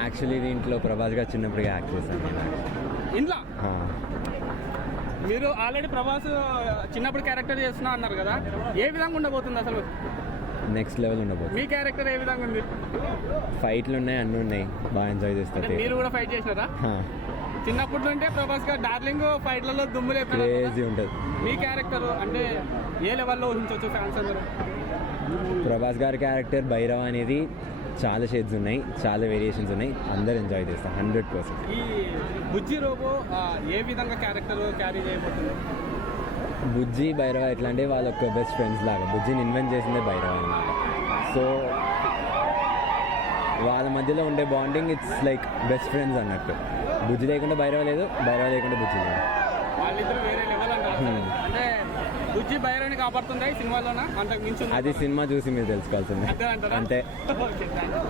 Actually దీంట్లో ప్రభాస్ గారు చిన్నప్పటికే act చేశాను ఇంట్లో మీరు ఆల్రెడీ ప్రభాస్ చిన్నప్పుడు క్యారెక్టర్ చేస్తున్నా అన్నారు కదా, ఏ విధంగా ఉండబోతుంది అసలు? నెక్స్ట్ లెవెల్ ఉండబోతుంది. మీ క్యారెక్టర్ ఏ విధంగా ఉంది? ఫైట్లు ఉన్నాయి, అన్నీ ఉన్నాయి, బాగా ఎంజాయ్ చేస్తారు. మీరు కూడా ఫైట్ చేసినారా? చిన్నప్పటి నుంటే ప్రభాస్ గారు డార్లింగ్ ఫైట్లలో దుమ్ములు క్రేజీ ఉంటుంది. మీ క్యారెక్టర్ అంటే ఏ లెవెల్లో ఊహించవచ్చు ఫ్యాన్స్ అందరూ? ప్రభాస్ గారి క్యారెక్టర్ భైరవ అనేది చాలా షేడ్స్ ఉన్నాయి, చాలా వేరియేషన్స్ ఉన్నాయి, అందరు ఎంజాయ్ చేస్తారు 100%. ఈ బుజ్జి రోబో ఏ విధంగా క్యారెక్టర్ క్యారీ చేయబోతుంది? బుజ్జి భైరవ ఎట్లా అంటే వాళ్ళ ఒక బెస్ట్ ఫ్రెండ్స్ లాగా. బుజ్జిని ఇన్వెంట్ చేసిందే భైరవ అన్నమాట. సో వాళ్ళ మధ్యలో ఉండే bonding it's like best friends అన్నట్టు. బుజ్జి లేకుండా భైరవ లేదు, భైరవ లేకుండా బుజ్జి లేదు. వాళ్ళిద్దరు వేరే లెవెల్ అంటారు. అంటే బుజ్జి భైరవని కాపాడుతుందా ఈ సినిమాలోనా? అంతకు మించి అది సినిమా చూసి మీరు తెలుసుకోవాల్సిందే అంతే. అంతే.